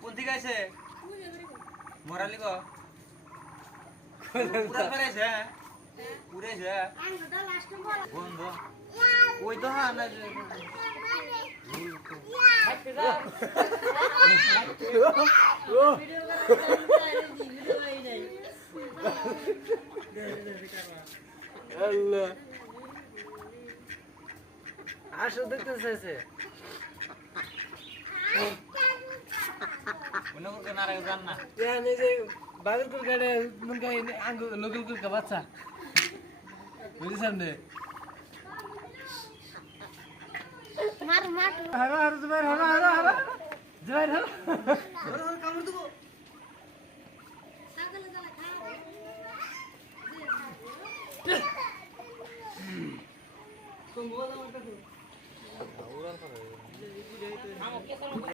কোনটি গাইছে মরালি গো পুরা ফেরেছে পুরেছে বন্ধ ওই তো হ্যাঁ না আল্লাহ আসো দেখতেছে মনে করতে না রে জান না यानी যে বাগরপুর গাড়ে মুনকা আঙ্গ লোকাল কুকা বাচ্চা বুঝছেন রে মার মার হারা হারা জুবাইর হারা হারা জুবাইর হারা